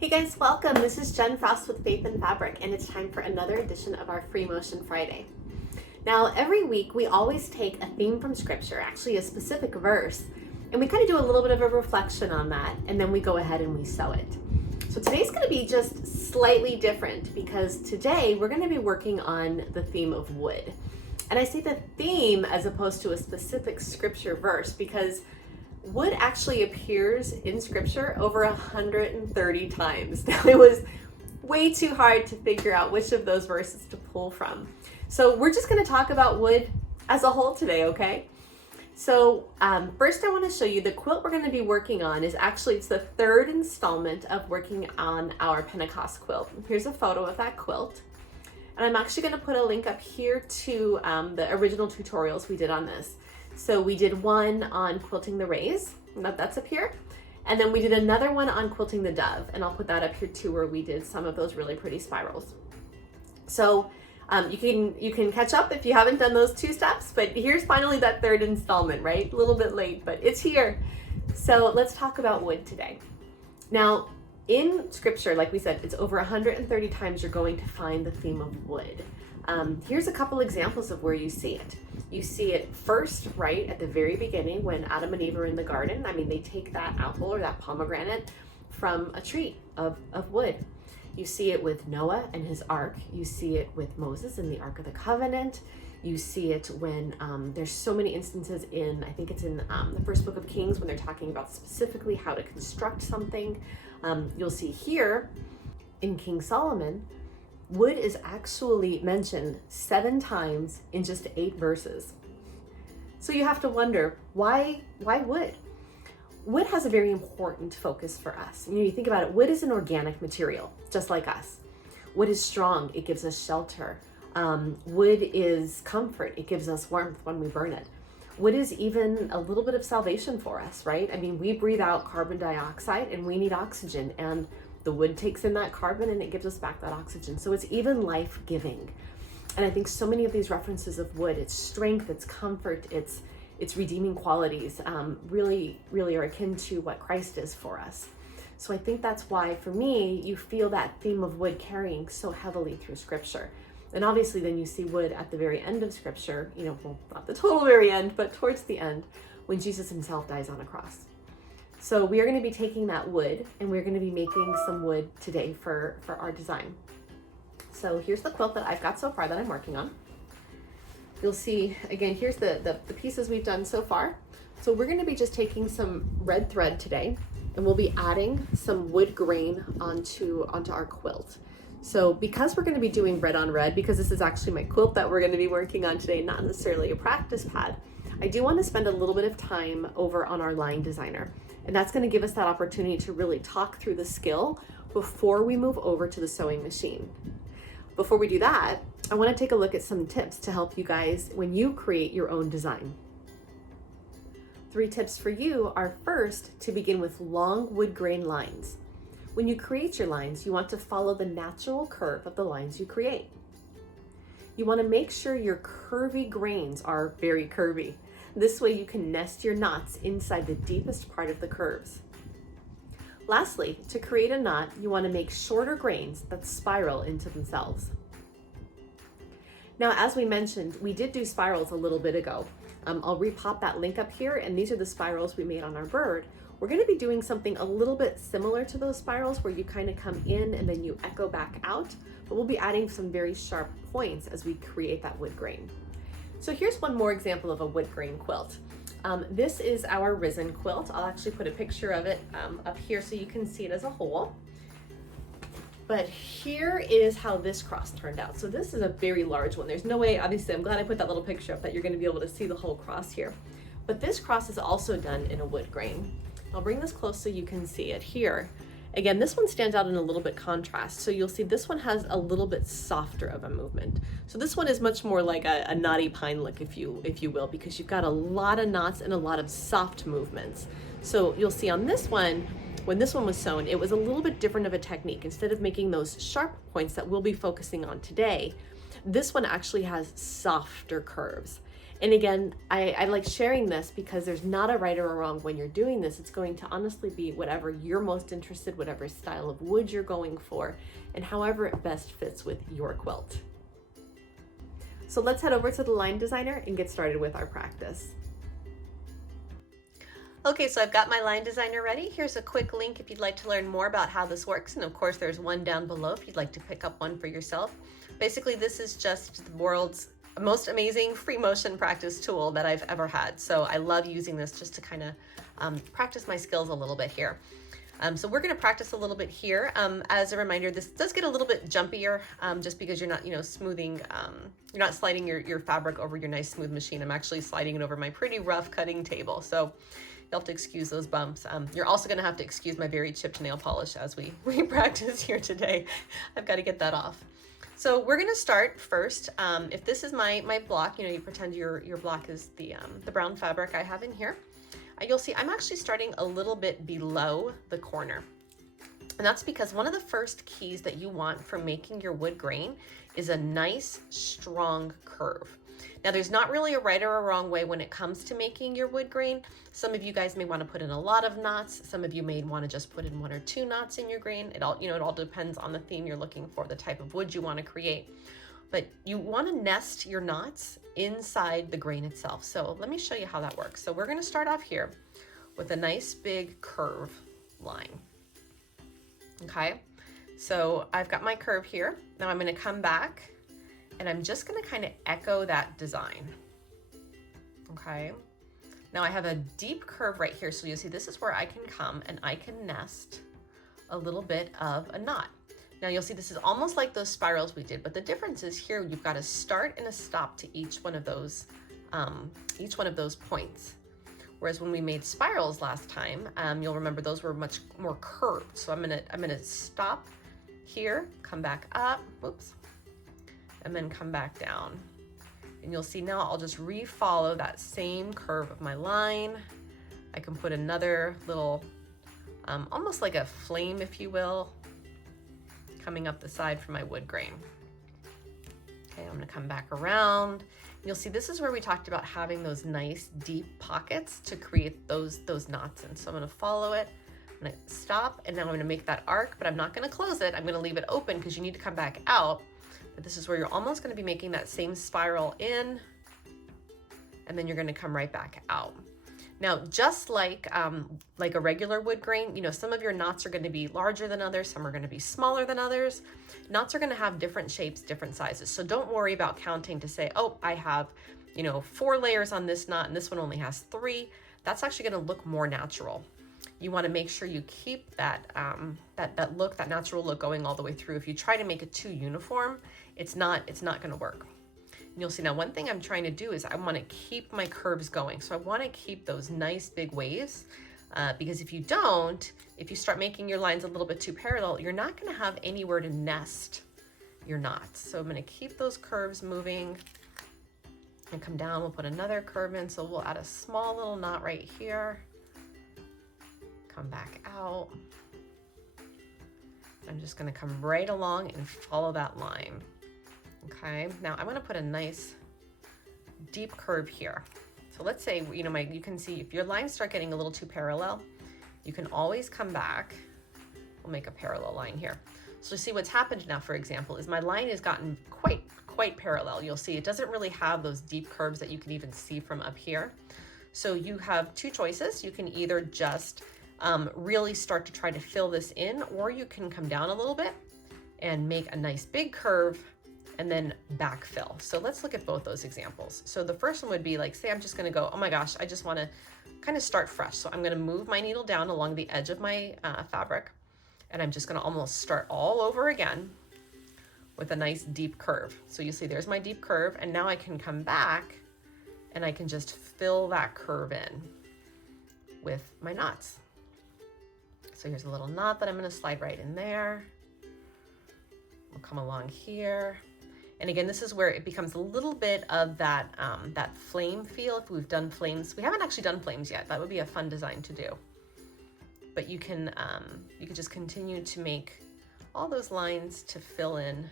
Hey guys, welcome. This is Jen Frost with Faith and Fabric, and it's time for another edition of our Free Motion Friday. Now, every week we always take a theme from Scripture, actually a specific verse, and we kind of do a little bit of a reflection on that, and then we go ahead and we sew it. So today's going to be just slightly different because today we're going to be working on the theme of wood. And I say the theme as opposed to a specific Scripture verse because wood actually appears in Scripture over 130 times. Now, it was way too hard to figure out which of those verses to pull from. So we're just going to talk about wood as a whole today, okay? So first I want to show you the quilt we're going to be working on is actually, it's the third installment of working on our Pentecost quilt. Here's a photo of that quilt. And I'm actually going to put a link up here to the original tutorials we did on this. So we did one on quilting the rays, that's up here. And then we did another one on quilting the dove, and I'll put that up here too, where we did some of those really pretty spirals. So you can catch up if you haven't done those two steps, but here's finally that third installment, right? A little bit late, but it's here. So let's talk about wood today. Now, in Scripture, like we said, it's over 130 times you're going to find the theme of wood. Here's a couple examples of where you see it. You see it first, right at the very beginning when Adam and Eve are in the garden. I mean, they take that apple or that pomegranate from a tree of wood. You see it with Noah and his ark. You see it with Moses in the Ark of the Covenant. You see it when there's so many instances in, I think it's in the first book of Kings when they're talking about specifically how to construct something. You'll see here in King Solomon, wood is actually mentioned 7 times in just 8 verses. So you have to wonder, why wood? Wood has a very important focus for us. You think about it, wood is an organic material, just like us. Wood is strong, it gives us shelter. Wood is comfort, it gives us warmth when we burn it. Wood is even a little bit of salvation for us, right? I mean, we breathe out carbon dioxide and we need oxygen, and the wood takes in that carbon and it gives us back that oxygen. So it's even life-giving. And I think so many of these references of wood, its strength, its comfort, its redeeming qualities, really are akin to what Christ is for us. So I think that's why, for me, you feel that theme of wood carrying so heavily through Scripture. And obviously then you see wood at the very end of Scripture, well, not the total very end, but towards the end, when Jesus himself dies on a cross. So we are going to be taking that wood and we're going to be making some wood today for our design. So here's the quilt that I've got so far that I'm working on. You'll see, again, here's the pieces we've done so far. So we're going to be just taking some red thread today and we'll be adding some wood grain onto our quilt. So because we're going to be doing red on red, because this is actually my quilt that we're going to be working on today, not necessarily a practice pad, I do want to spend a little bit of time over on our line designer. And that's going to give us that opportunity to really talk through the skill before we move over to the sewing machine. Before we do that, I want to take a look at some tips to help you guys when you create your own design. 3 tips for you are, first, to begin with long wood grain lines. When you create your lines, you want to follow the natural curve of the lines you create. You want to make sure your curvy grains are very curvy. This way you can nest your knots inside the deepest part of the curves. Lastly, to create a knot, you want to make shorter grains that spiral into themselves. Now, as we mentioned, we did do spirals a little bit ago. I'll repop that link up here, and these are the spirals we made on our bird. We're going to be doing something a little bit similar to those spirals where you kind of come in and then you echo back out, but we'll be adding some very sharp points as we create that wood grain. So here's one more example of a wood grain quilt. This is our risen quilt. I'll actually put a picture of it up here so you can see it as a whole. But here is how this cross turned out. So this is a very large one. There's no way, obviously, I'm glad I put that little picture up that you're going to be able to see the whole cross here. But this cross is also done in a wood grain. I'll bring this close so you can see it here. Again, this one stands out in a little bit contrast. So you'll see this one has a little bit softer of a movement. So this one is much more like a knotty pine look, if you will, because you've got a lot of knots and a lot of soft movements. So you'll see on this one, when this one was sewn, it was a little bit different of a technique. Instead of making those sharp points that we'll be focusing on today, this one actually has softer curves. And again, I like sharing this because there's not a right or a wrong when you're doing this. It's going to honestly be whatever you're most interested, whatever style of wood you're going for, and however it best fits with your quilt. So let's head over to the line designer and get started with our practice. Okay, so I've got my line designer ready. Here's a quick link if you'd like to learn more about how this works. And of course, there's one down below if you'd like to pick up one for yourself. Basically, this is just the world's most amazing free motion practice tool that I've ever had. So I love using this just to kind of practice my skills a little bit here. So we're going to practice a little bit here. As a reminder, this does get a little bit jumpier just because you're not, smoothing, you're not sliding your fabric over your nice smooth machine. I'm actually sliding it over my pretty rough cutting table. So you'll have to excuse those bumps. You're also going to have to excuse my very chipped nail polish as we practice here today. I've got to get that off. So we're going to start first. If this is my block, you pretend your block is the brown fabric I have in here. You'll see I'm actually starting a little bit below the corner. And that's because one of the first keys that you want for making your wood grain is a nice, strong curve. Now, there's not really a right or a wrong way when it comes to making your wood grain. Some of you guys may want to put in a lot of knots. Some of you may want to just put in 1 or 2 knots in your grain. It all depends on the theme you're looking for, the type of wood you want to create. But you want to nest your knots inside the grain itself. So let me show you how that works. So we're going to start off here with a nice big curve line. Okay, so I've got my curve here. Now I'm going to come back and I'm just going to kind of echo that design. Okay, now I have a deep curve right here. So you'll see this is where I can come and I can nest a little bit of a knot. Now you'll see this is almost like those spirals we did, but the difference is here you've got a start and a stop to each one of those points. Whereas when we made spirals last time, you'll remember those were much more curved. So I'm gonna stop here, come back up, whoops, and then come back down. And you'll see now I'll just re-follow that same curve of my line. I can put another little, almost like a flame, if you will, coming up the side for my wood grain. Okay, I'm gonna come back around. You'll see this is where we talked about having those nice deep pockets to create those knots. And so I'm gonna follow it, I'm gonna stop, and now I'm gonna make that arc, but I'm not gonna close it. I'm gonna leave it open because you need to come back out. But this is where you're almost gonna be making that same spiral in, and then you're gonna come right back out. Now, just like a regular wood grain, some of your knots are going to be larger than others, some are going to be smaller than others. Knots are going to have different shapes, different sizes. So don't worry about counting to say, oh, I have, 4 layers on this knot and this one only has 3. That's actually going to look more natural. You want to make sure you keep that look, that natural look going all the way through. If you try to make it too uniform, it's not going to work. And you'll see now one thing I'm trying to do is I want to keep my curves going. So I want to keep those nice big waves because if you start making your lines a little bit too parallel, you're not going to have anywhere to nest your knots. So I'm going to keep those curves moving and come down. We'll put another curve in. So we'll add a small little knot right here. Come back out. I'm just going to come right along and follow that line. Okay, now I'm going to put a nice deep curve here. So let's say, you can see if your lines start getting a little too parallel, you can always come back. We'll make a parallel line here. So see what's happened now, for example, is my line has gotten quite parallel. You'll see it doesn't really have those deep curves that you can even see from up here. So you have 2 choices. You can either just really start to try to fill this in, or you can come down a little bit and make a nice big curve and then backfill. So let's look at both those examples. So the first one would be like, say I'm just gonna go, oh my gosh, I just wanna kind of start fresh. So I'm gonna move my needle down along the edge of my fabric, and I'm just gonna almost start all over again with a nice deep curve. So you see there's my deep curve, and now I can come back and I can just fill that curve in with my knots. So here's a little knot that I'm gonna slide right in there. We'll come along here. And again, this is where it becomes a little bit of that, that flame feel. If we've done flames, we haven't actually done flames yet. That would be a fun design to do. But you can just continue to make all those lines to fill in,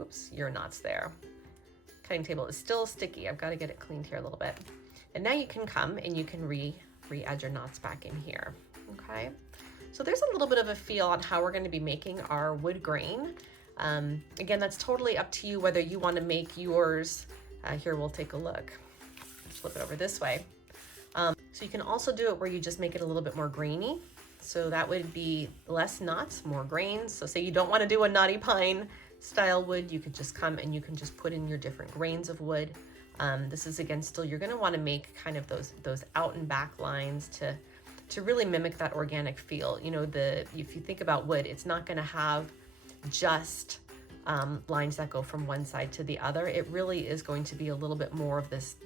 oops, your knots there. cutting table is still sticky. I've got to get it cleaned here a little bit. And now you can come and you can re-add your knots back in here, okay? So there's a little bit of a feel on how we're going to be making our wood grain. Again, that's totally up to you whether you want to make yours. Here, we'll take a look. Flip it over this way. So you can also do it where you just make it a little bit more grainy. So that would be less knots, more grains. So say you don't want to do a knotty pine style wood, you could just come and you can just put in your different grains of wood. This is again still, you're going to want to make kind of those out and back lines to really mimic that organic feel. You know, if you think about wood, it's not going to have just lines that go from one side to the other. It really is going to be a little bit more of this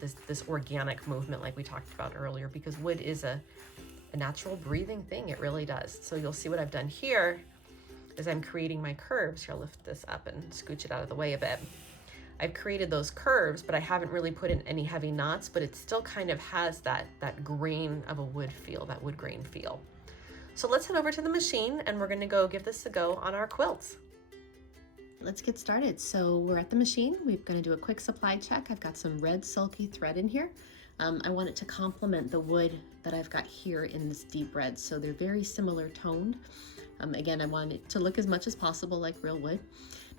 organic movement like we talked about earlier, because wood is a natural breathing thing. It really does. So you'll see what I've done here is I'm creating my curves. Here, I'll lift this up and scooch it out of the way a bit. I've created those curves, but I haven't really put in any heavy knots, but it still kind of has that grain of a wood feel, that wood grain feel. So let's head over to the machine and we're going to go give this a go on our quilts. Let's get started. So we're at the machine. We're going to do a quick supply check. I've got some red silky thread in here. I want it to complement the wood that I've got here in this deep red. So they're very similar toned. Again, I want it to look as much as possible like real wood.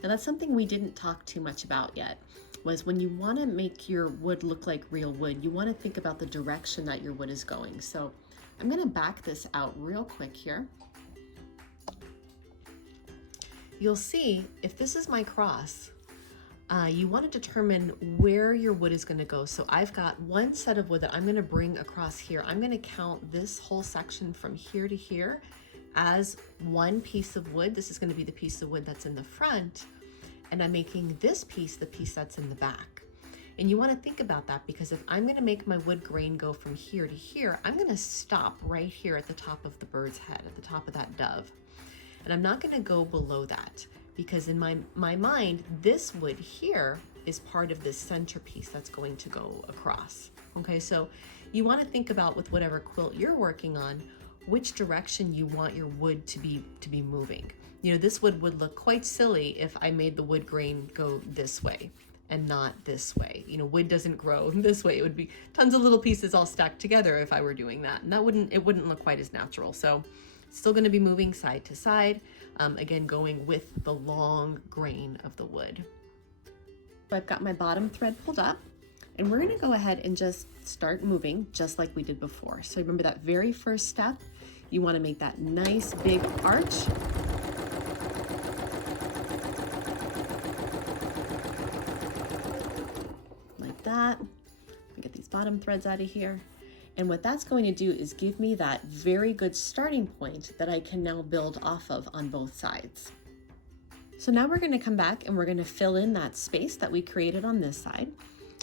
Now that's something we didn't talk too much about yet, was when you want to make your wood look like real wood, you want to think about the direction that your wood is going. So I'm going to back this out real quick here. You'll see if this is my cross, you want to determine where your wood is going to go. So I've got one set of wood that I'm going to bring across here. I'm going to count this whole section from here to here as one piece of wood. This is going to be the piece of wood that's in the front, and I'm making this piece the piece that's in the back. And you want to think about that, because if I'm going to make my wood grain go from here to here, I'm going to stop right here at the top of the bird's head, at the top of that dove. And I'm not going to go below that, because in my mind, this wood here is part of this centerpiece that's going to go across. Okay, so you want to think about, with whatever quilt you're working on, which direction you want your wood to be moving. You know, this wood would look quite silly if I made the wood grain go this way and not this way. You know, wood doesn't grow this way. It would be tons of little pieces all stacked together if I were doing that, and it wouldn't look quite as natural. So it's still going to be moving side to side, again going with the long grain of the wood. So I've got my bottom thread pulled up, and we're going to go ahead and just start moving just like we did before. So remember that very first step, you want to make that nice big arch. Like that. Get these bottom threads out of here. And what that's going to do is give me that very good starting point that I can now build off of on both sides. So now we're going to come back and we're going to fill in that space that we created on this side.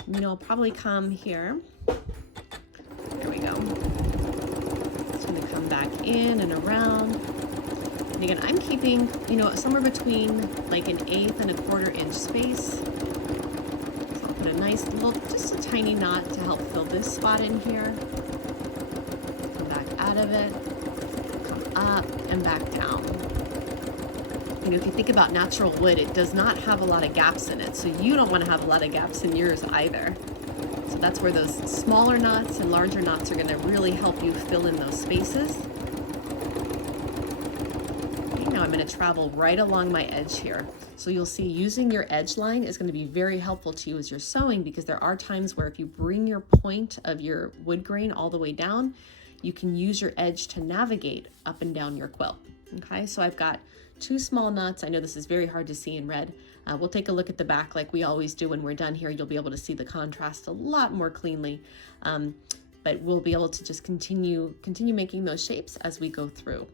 You know, I'll probably come here. There we go. It's going to come back in and around. And again, I'm keeping, you know, somewhere between like an 1/8 and a 1/4 inch space. So I'll put a nice little, just a tiny knot to help fill this spot in here. Come back out of it, come up and back down. You know, if you think about natural wood, it does not have a lot of gaps in it, so you don't want to have a lot of gaps in yours either. So that's where those smaller knots and larger knots are going to really help you fill in those spaces. Okay, now I'm going to travel right along my edge here. So you'll see using your edge line is going to be very helpful to you as you're sewing, because there are times where if you bring your point of your wood grain all the way down, you can use your edge to navigate up and down your quilt. Okay, so I've got 2 small knots. I know this is very hard to see in red. We'll take a look at the back like we always do when we're done here. You'll be able to see the contrast a lot more cleanly, but we'll be able to just continue making those shapes as we go through.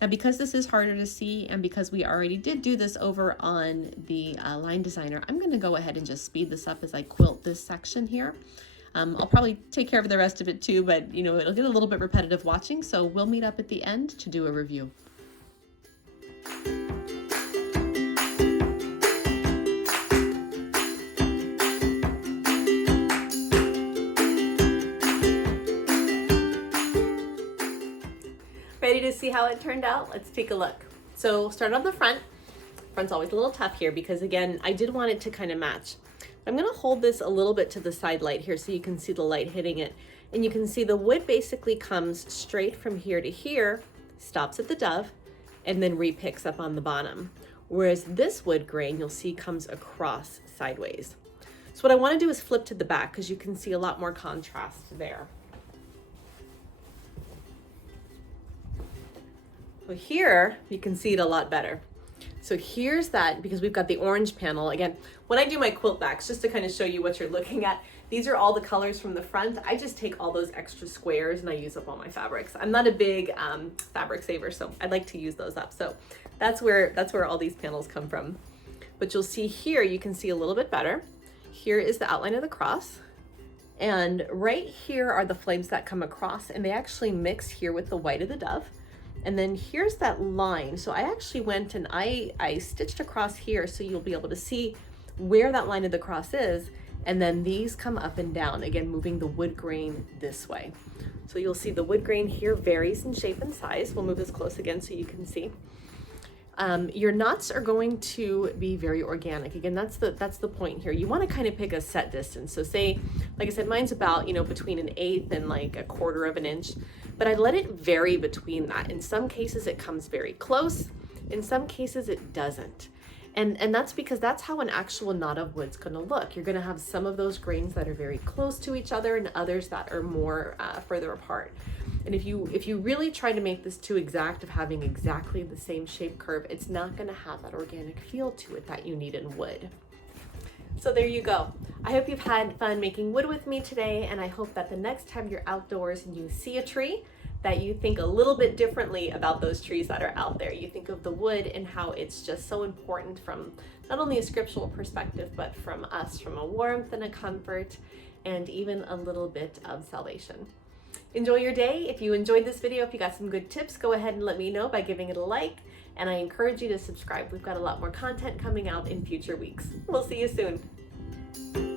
Now, because this is harder to see, and because we already did do this over on the line designer, I'm going to go ahead and just speed this up as I quilt this section here. I'll probably take care of the rest of it too, but you know, it'll get a little bit repetitive watching, so we'll meet up at the end to do a review. Ready to see how it turned out? Let's take a look. So start on the front. Front's always a little tough here because again, I did want it to kind of match. I'm gonna hold this a little bit to the side light here so you can see the light hitting it. And you can see the wood basically comes straight from here to here, stops at the dove, and then re-picks up on the bottom. Whereas this wood grain, you'll see, comes across sideways. So what I wanna do is flip to the back because you can see a lot more contrast there. So here, you can see it a lot better. So here's that, because we've got the orange panel. Again, when I do my quilt backs, just to kind of show you what you're looking at, these are all the colors from the front. I just take all those extra squares and I use up all my fabrics. I'm not a big fabric saver, so I'd like to use those up. So that's where all these panels come from. But you'll see here, you can see a little bit better. Here is the outline of the cross. And right here are the flames that come across, and they actually mix here with the white of the dove. And then here's that line. So I actually went and I stitched across here so you'll be able to see where that line of the cross is. And then these come up and down, again, moving the wood grain this way. So you'll see the wood grain here varies in shape and size. We'll move this close again so you can see. Your knots are going to be very organic. Again, that's the point here. You want to kind of pick a set distance. So say, like I said, mine's about, between 1/8 and like 1/4 of an inch, but I let it vary between that. In some cases it comes very close. In some cases it doesn't. And that's because that's how an actual knot of wood's gonna look. You're gonna have some of those grains that are very close to each other and others that are more further apart. And if you really try to make this too exact of having exactly the same shape curve, it's not gonna have that organic feel to it that you need in wood. So there you go. I hope you've had fun making wood with me today, and I hope that the next time you're outdoors and you see a tree, that you think a little bit differently about those trees that are out there. You think of the wood and how it's just so important from not only a scriptural perspective, but from us, from a warmth and a comfort, and even a little bit of salvation. Enjoy your day. If you enjoyed this video, if you got some good tips, go ahead and let me know by giving it a like. And I encourage you to subscribe. We've got a lot more content coming out in future weeks. We'll see you soon.